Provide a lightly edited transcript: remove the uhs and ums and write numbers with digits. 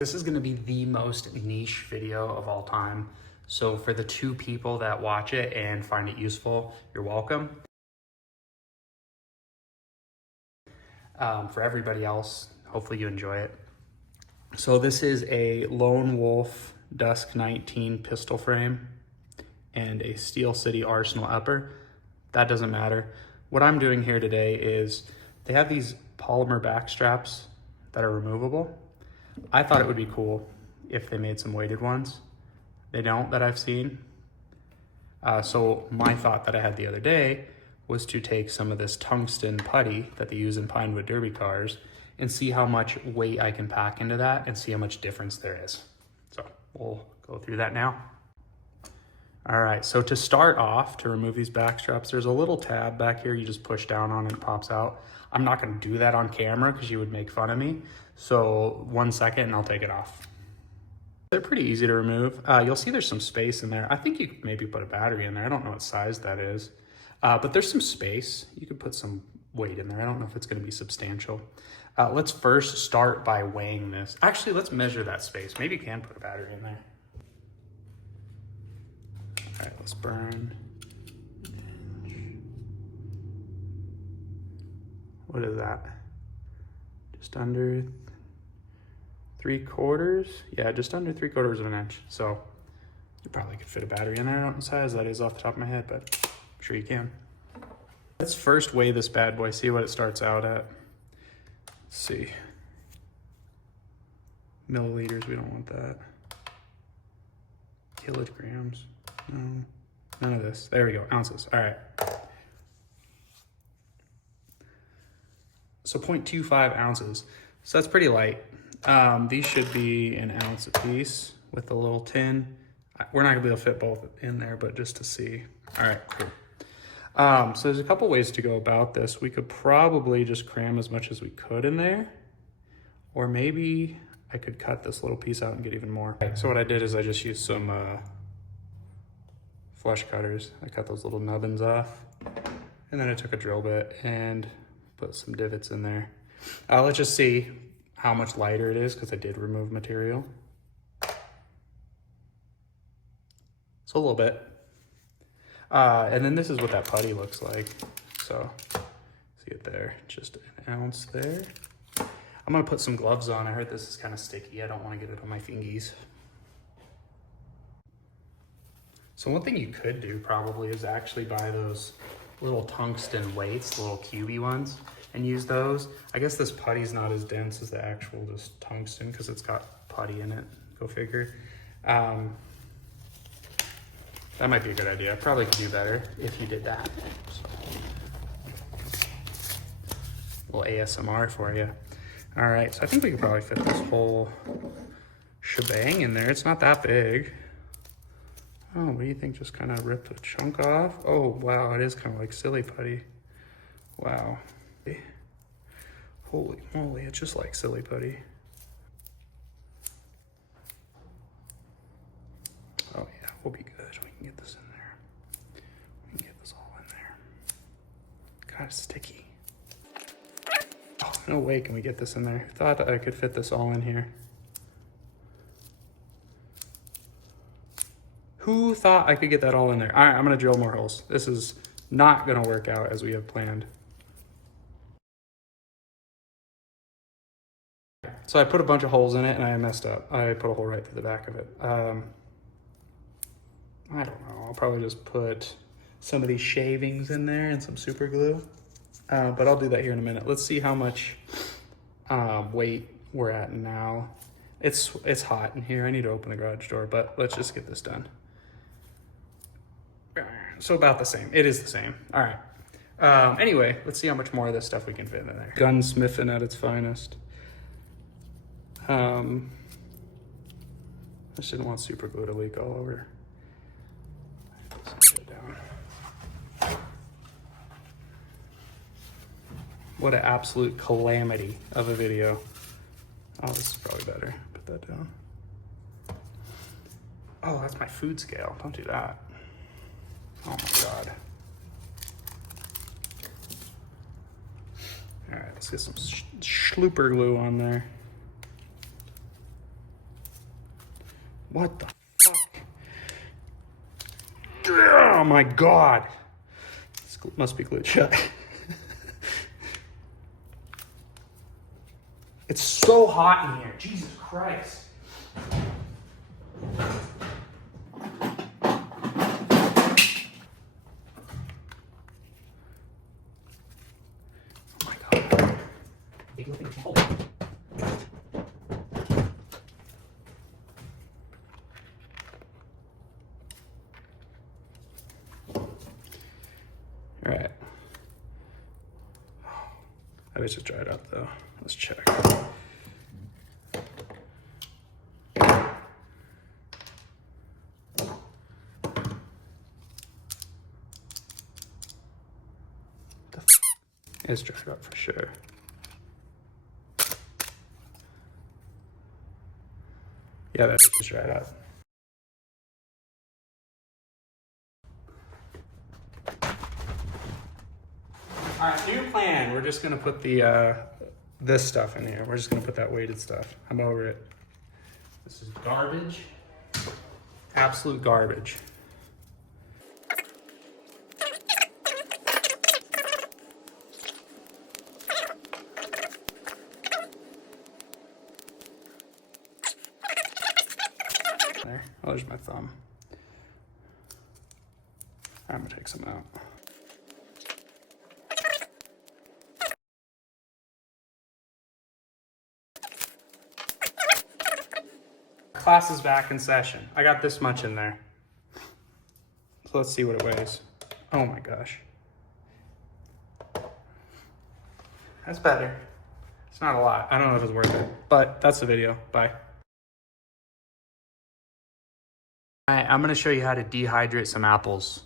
This is gonna be the most niche video of all time. So for the 2 people that watch it and find it useful, you're welcome. For everybody else, hopefully you enjoy it. So this is a Lone Wolf Dusk 19 pistol frame and a Steel City Arsenal upper. That doesn't matter. What I'm doing here today is they have these polymer back straps that are removable. I thought it would be cool if they made some weighted ones. They don't that I've seen. So my thought that I had the other day was to take some of this tungsten putty that they use in Pinewood Derby cars and see how much weight I can pack into that and see how much difference there is. So we'll go through that now. All right, so to start off, to remove these back straps, there's a little tab back here you just push down on and it pops out. I'm not gonna do that on camera because you would make fun of me. So 1 second and I'll take it off. They're pretty easy to remove. You'll see there's some space in there. I think you could maybe put a battery in there. I don't know what size that is, but there's some space. You could put some weight in there. I don't know if it's gonna be substantial. Let's first start by weighing this. Actually, let's measure that space. Maybe you can put a battery in there. All right, let's burn. What is that? Just under 3/4? Yeah, just under 3/4 of an inch. So you probably could fit a battery in there. I don't know what size that is off the top of my head, but I'm sure you can. Let's first weigh this bad boy, see what it starts out at. Let's see. Milliliters, we don't want that. Kilograms, no, none of this. There we go, ounces, all right. So 0.25 ounces. So that's pretty light. These should be an ounce a piece with a little tin. We're not gonna be able to fit both in there, but just to see. All right, cool. So there's a couple ways to go about this. We could probably just cram as much as we could in there, or maybe I could cut this little piece out and get even more. So what I did is I just used some flush cutters. I cut those little nubbins off, and then I took a drill bit and put some divots in there. Let's just see how much lighter it is because I did remove material. So a little bit. And then this is what that putty looks like. So see it there, just an ounce there. I'm gonna put some gloves on. I heard this is kind of sticky. I don't want to get it on my fingies. So one thing you could do probably is actually buy those little tungsten weights, little cubey ones, and use those. I guess this putty's not as dense as the actual just tungsten because it's got putty in it, go figure. That might be a good idea. Probably could do better if you did that. So, a little ASMR for you. All right, so I think we could probably fit this whole shebang in there. It's not that big. Oh, what do you think? Just kind of ripped a chunk off? Oh, wow, it is kind of like silly putty. Wow. Holy moly, it's just like silly putty. Oh yeah, we'll be good. We can get this in there. We can get this all in there. God, it's sticky. Oh, no way can we get this in there. Thought I could fit this all in here. Who thought I could get that all in there? All right, I'm gonna drill more holes. This is not gonna work out as we have planned. So I put a bunch of holes in it and I messed up. I put a hole right through the back of it. I don't know, I'll probably just put some of these shavings in there and some super glue. But I'll do that here in a minute. Let's see how much weight we're at now. It's hot in here. I need to open the garage door, but let's just get this done. So about the same. It is the same. All right. Anyway, let's see how much more of this stuff we can fit in there. Gunsmithing at its finest. I just didn't want super glue to leak all over. Put some shit down. What an absolute calamity of a video. Oh, this is probably better. Put that down. Oh, that's my food scale. Don't do that. Oh my God. All right, let's get some schlooper glue on there. What the fuck? Oh my God. This must be glued shut. It's so hot in here. Jesus Christ. Oh my God. All right. I was just dried up though. Let's check. It's dried up for sure. Yeah, that's just dried up. All right, new plan. We're just gonna put the this stuff in here. We're just gonna put that weighted stuff. I'm over it. This is garbage. Absolute garbage. There. Oh, there's my thumb. I'm gonna take some out. Class is back in session. I got this much in there. So let's see what it weighs. Oh my gosh. That's better. It's not a lot. I don't know if it's worth it, but that's the video. Bye. All right, I'm gonna show you how to dehydrate some apples.